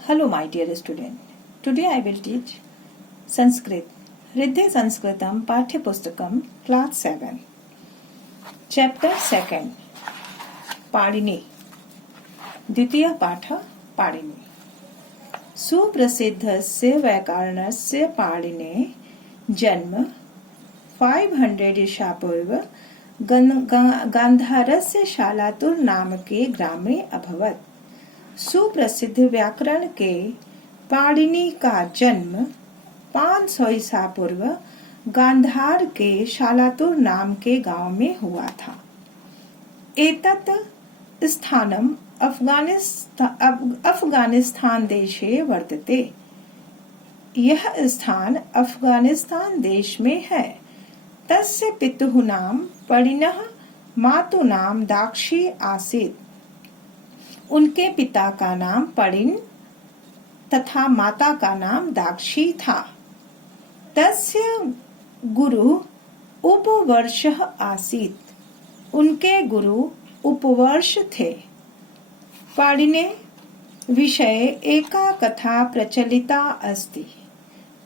Hello, my dear student. Today I will teach Sanskrit. Riddhi Sanskritam Pathyapustakam Class 7. Chapter 2. Padini. द्वितीय पाठ पाणिनि. सुप्रसिद्धस्य वैयाकरणस्य पाणिने जन्म 500 ईसा पूर्व गांधारस्य शालातुर नामके ग्रामे अभवत्. सुप्रसिद्ध व्याकरण के पाणिनि का जन्म 500 ईसा पूर्व गांधार के शालातुर नाम के गांव में हुआ था. एतत् स्थानम अफगानिस्तान देशे वर्तते. यह स्थान अफगानिस्तान देश में है. तस्य पितुः नाम पणिनः मातुः नाम दाक्षी आसीत्. उनके पिता का नाम पणिन तथा माता का नाम दाक्षी था. तस्य गुरु उपवर्षः आसीत्. उनके गुरु उपवर्ष थे. पाणिने विषये एका कथा प्रचलिता अस्ति.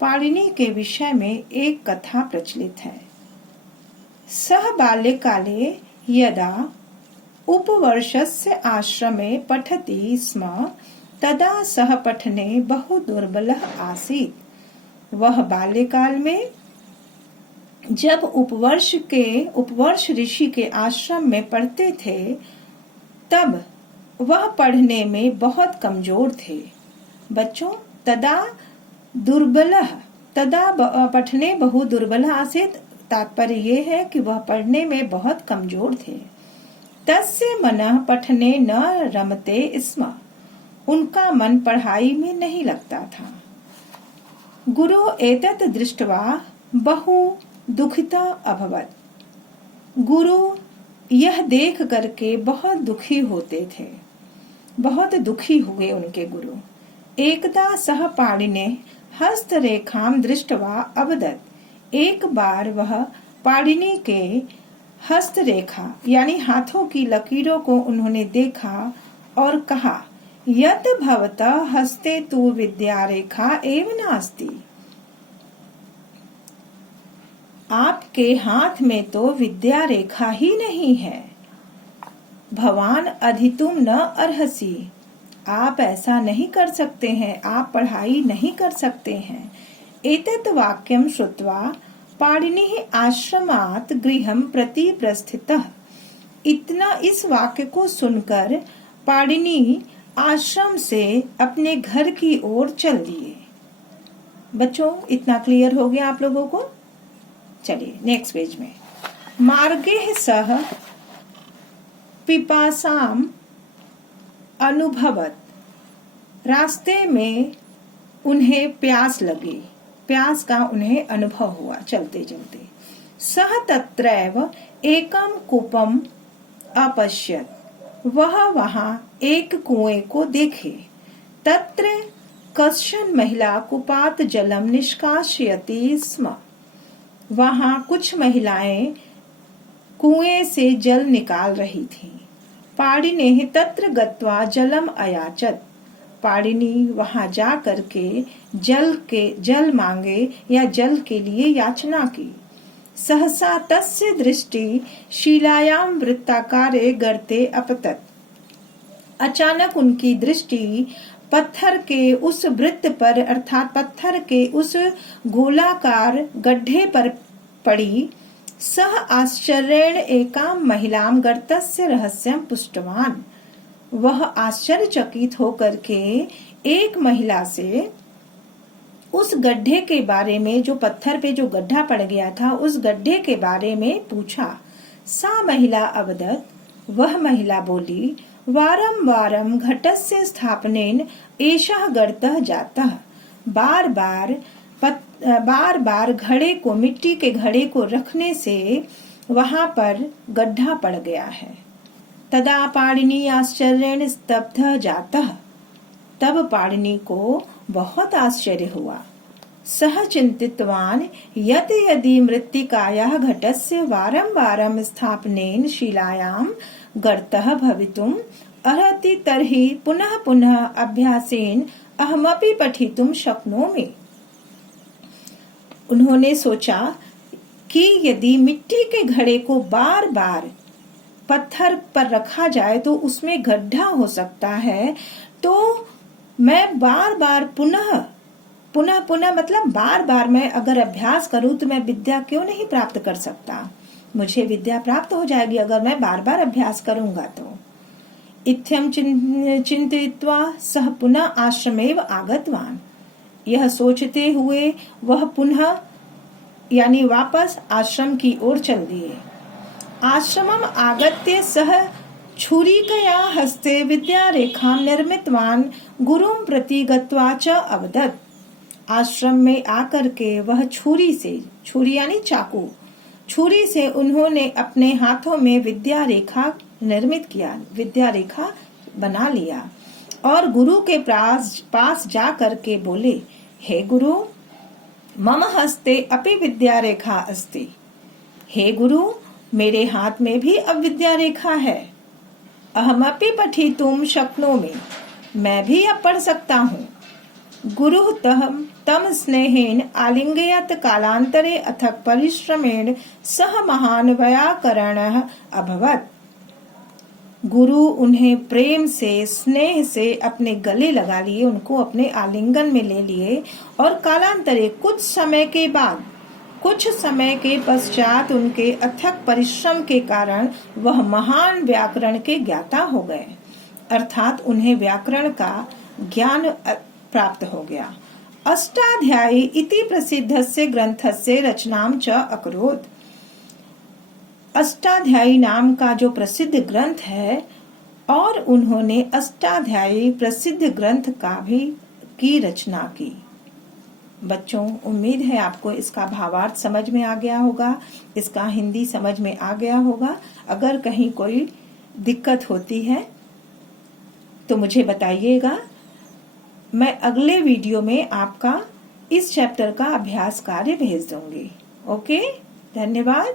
पाणिनि के विषय में एक कथा प्रचलित है. सः बाल्यकाले यदा उपवर्षस्य आश्रमे पठति स्म तदा सः पठने बहु दुर्बलः आसीत्. वह बाल्यकाल में जब उपवर्ष ऋषि के आश्रम में पढ़ते थे तब वह पढ़ने में बहुत कमजोर थे. बच्चों, तदा पठने बहु दुर्बलः आसीत्. तात्पर्य ये है कि वह पढ़ने में बहुत कमजोर थे. तस्य मनः पठने न रमते स्म. उनका मन पढ़ाई में नहीं लगता था. गुरु एतत् दृष्ट्वा बहु दुखिता अभवत्. गुरु यह देख करके बहुत दुखी होते थे. बहुत दुखी हुए उनके गुरु. एकदा सः पाणिने हस्तरेखां दृष्ट्वा अवदत्. एक बार वह पाणिनि के हस्तरेखा यानी हाथों की लकीरों को उन्होंने देखा और कहा, यत् भवतः हस्ते तु विद्यारेखा एव नास्ति. आपके हाथ में तो विद्या रेखा ही नहीं है. भवान अधितुम न अर्हसि. आप ऐसा नहीं कर सकते हैं. आप पढ़ाई नहीं कर सकते हैं. एतत् वाक्यं श्रुत्वा पाणिनिः आश्रमात् गृहं प्रति प्रस्थितः. इतना इस वाक्य को सुनकर पाणिनि आश्रम से अपने घर की ओर चल दिए. बच्चों, इतना क्लियर हो गया आप लोगों को? चलिए नेक्स्ट पेज में. मार्गे सह पिपासाम अनुभवत. रास्ते में उन्हें प्यास लगी. प्यास का उन्हें अनुभव हुआ चलते चलते. सह तत्रैव एकम कूपम अपश्यत. वह वहां एक कुएं को देखे. तत्र कश्चन महिला कूपात जलम निष्कासयति स्म. वहां कुछ महिलाएं कुएं से जल निकाल रही थीं. पाणिनेः तत्र गत्वा जलम अयाचत. पाणिनि वहां जा करके जल मांगे या जल के लिए याचना की. सहसा तस्य दृष्टि शिलायां वृत्ताकारे गर्ते अपतत. अचानक उनकी दृष्टि पत्थर के उस वृत्त पर अर्थात पत्थर के उस गोलाकार गड्ढे पर पड़ी. सह आश्चर्येण एकाम महिलाम गर्तस्य रहस्यं पुष्टवान. वह आश्चर्यचकित होकर के एक महिला से उस गड्ढे के बारे में, जो पत्थर पे जो गड्ढा पड़ गया था, उस गड्ढे के बारे में पूछा. सा महिला अवदत्. वह महिला बोली, वारं वारं घटस्य स्थापनेन एषः गर्तः जातः. बार बार घड़े को, मिट्टी के घड़े को रखने से वहां पर गड्ढा पड़ गया है. तदा पाणिनि आश्चर्येण स्तब्धः जातः. तब पाणिनि को बहुत आश्चर्य हुआ. सः चिन्तितवान् यत् यदि मृत्तिकायाः घटस्य वारं वारं स्थापनेन शिलायां गर्तः भवितुम् अर्हति तर्हि पुनः पुनः अभ्यासेन अहमपि पठितुम शक्नोमि। उन्होंने सोचा कि यदि मिट्टी के घड़े को बार बार पत्थर पर रखा जाए तो उसमें गड्ढा हो सकता है, तो मैं बार बार पुनः पुनः पुनः मतलब बार बार मैं अगर अभ्यास करूं तो मैं विद्या क्यों नहीं प्राप्त कर सकता। मुझे विद्या प्राप्त हो जाएगी अगर मैं बार बार अभ्यास करूंगा तो। इत्थम चिंतयित्वा सह पुनः आश्रमेव आगतवान। यह सोचते हुए वह पुनः यानी वापस आश्रम की ओर चल दिए। आश्रमम आगत्य सह छुरिकया हस्ते विद्यारेखां निर्मितवान गुरुं प्रति गत्वा च अवदत्। आश्रम में आकर के वह छुरी यानी चाकू, छुरी से उन्होंने अपने हाथों में विद्या रेखा निर्मित किया, विद्या रेखा बना लिया और गुरु के पास जा करके बोले, हे गुरु, मम हस्ते अपि विद्या रेखा अस्ति। हे गुरु, मेरे हाथ में भी अब विद्या रेखा है। अहमपि पठितुम शक्नोमि, मैं भी अब पढ़ सकता हूँ। गुरु तम स्नेहेन आलिंगयत कालांतरे अथक परिश्रमेण सह महान वैयाकरणः अभवत्। गुरु उन्हें प्रेम से स्नेह से अपने गले लगा लिए, उनको अपने आलिंगन में ले लिए और कालांतरे कुछ समय के पश्चात उनके अथक परिश्रम के कारण वह महान व्याकरण के ज्ञाता हो गए, अर्थात उन्हें व्याकरण का ज्ञान प्राप्त हो गया। अष्टाध्यायी इति प्रसिद्धस्य ग्रंथस्य रचनां च अकरोत्। अष्टाध्यायी नाम का जो प्रसिद्ध ग्रंथ है और उन्होंने अष्टाध्यायी प्रसिद्ध ग्रंथ की रचना की। बच्चों, उम्मीद है आपको इसका भावार्थ समझ में आ गया होगा, इसका हिंदी समझ में आ गया होगा। अगर कहीं कोई दिक्कत होती है तो मुझे बताइएगा। मैं अगले वीडियो में आपका इस चैप्टर का अभ्यास कार्य भेज दूंगी। ओके, धन्यवाद।